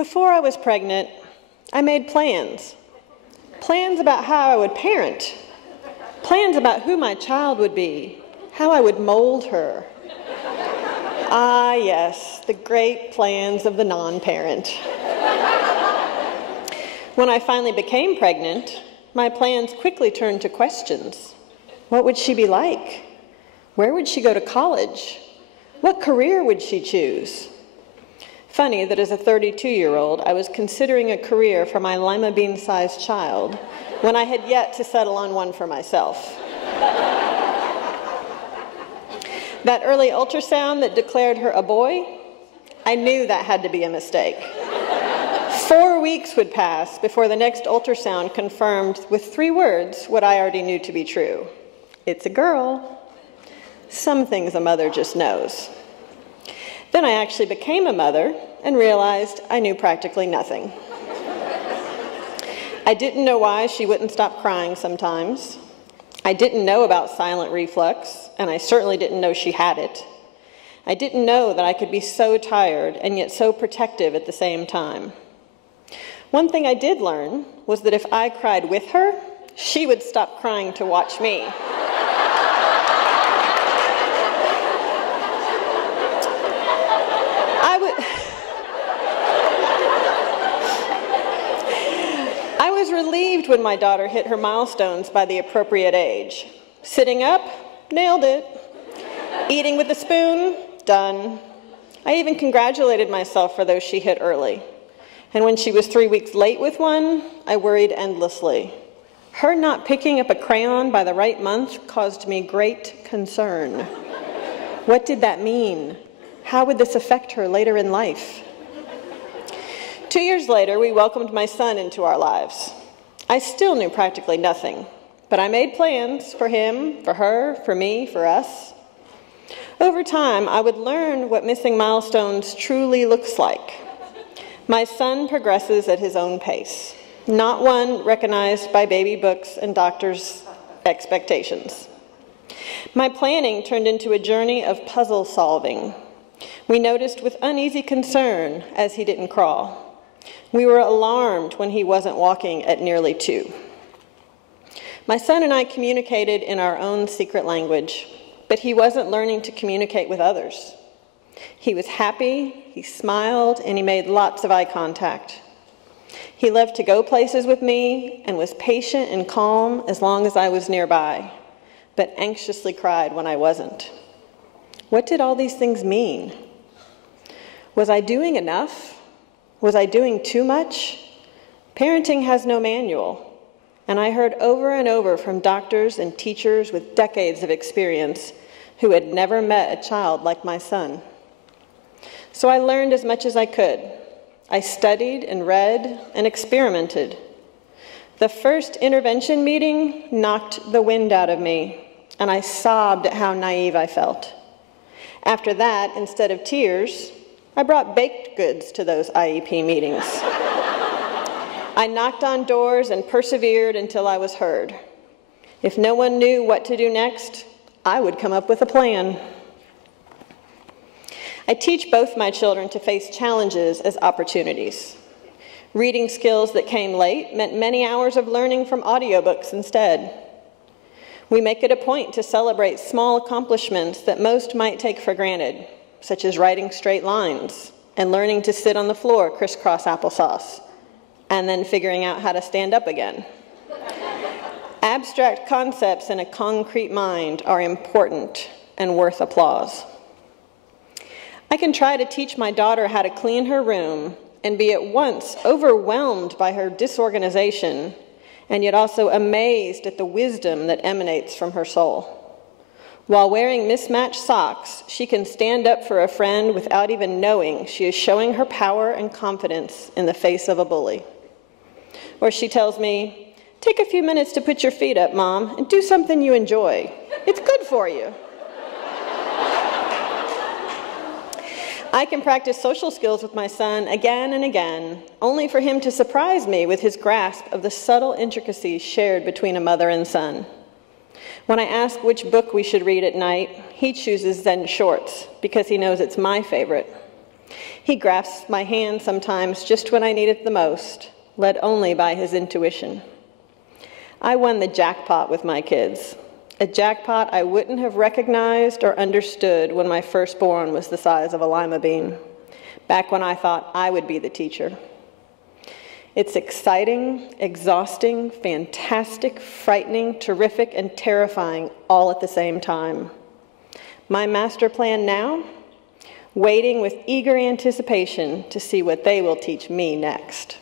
Before I was pregnant, I made plans. Plans about how I would parent. Plans about who my child would be, how I would mold her. Ah, yes, the great plans of the non-parent. When I finally became pregnant, my plans quickly turned to questions. What would she be like? Where would she go to college? What career would she choose? Funny that as a 32-year-old, I was considering a career for my lima bean-sized child when I had yet to settle on one for myself. That early ultrasound that declared her a boy, I knew that had to be a mistake. 4 weeks would pass before the next ultrasound confirmed with 3 words what I already knew to be true. It's a girl. Some things a mother just knows. Then I actually became a mother and realized I knew practically nothing. I didn't know why she wouldn't stop crying sometimes. I didn't know about silent reflux, and I certainly didn't know she had it. I didn't know that I could be so tired and yet so protective at the same time. One thing I did learn was that if I cried with her, she would stop crying to watch me. I was relieved when my daughter hit her milestones by the appropriate age. Sitting up, nailed it. Eating with a spoon, done. I even congratulated myself for those she hit early. And when she was 3 weeks late with one, I worried endlessly. Her not picking up a crayon by the right month caused me great concern. What did that mean? How would this affect her later in life? 2 years later, we welcomed my son into our lives. I still knew practically nothing, but I made plans for him, for her, for me, for us. Over time, I would learn what missing milestones truly looks like. My son progresses at his own pace, not one recognized by baby books and doctors' expectations. My planning turned into a journey of puzzle solving. We noticed with uneasy concern as he didn't crawl. We were alarmed when he wasn't walking at nearly 2. My son and I communicated in our own secret language, but he wasn't learning to communicate with others. He was happy, he smiled, and he made lots of eye contact. He loved to go places with me and was patient and calm as long as I was nearby, but anxiously cried when I wasn't. What did all these things mean? Was I doing enough? Was I doing too much? Parenting has no manual, and I heard over and over from doctors and teachers with decades of experience who had never met a child like my son. So I learned as much as I could. I studied and read and experimented. The first intervention meeting knocked the wind out of me, and I sobbed at how naive I felt. After that, instead of tears, I brought baked goods to those IEP meetings. I knocked on doors and persevered until I was heard. If no one knew what to do next, I would come up with a plan. I teach both my children to face challenges as opportunities. Reading skills that came late meant many hours of learning from audiobooks instead. We make it a point to celebrate small accomplishments that most might take for granted, such as writing straight lines and learning to sit on the floor crisscross applesauce, and then figuring out how to stand up again. Abstract concepts in a concrete mind are important and worth applause. I can try to teach my daughter how to clean her room and be at once overwhelmed by her disorganization and yet also amazed at the wisdom that emanates from her soul. While wearing mismatched socks, she can stand up for a friend without even knowing she is showing her power and confidence in the face of a bully. Or she tells me, "Take a few minutes to put your feet up, Mom, and do something you enjoy. It's good for you." I can practice social skills with my son again and again, only for him to surprise me with his grasp of the subtle intricacies shared between a mother and son. When I ask which book we should read at night, he chooses Zen Shorts because he knows it's my favorite. He grasps my hand sometimes just when I need it the most, led only by his intuition. I won the jackpot with my kids, a jackpot I wouldn't have recognized or understood when my firstborn was the size of a lima bean, back when I thought I would be the teacher. It's exciting, exhausting, fantastic, frightening, terrific, and terrifying all at the same time. My master plan now? Waiting with eager anticipation to see what they will teach me next.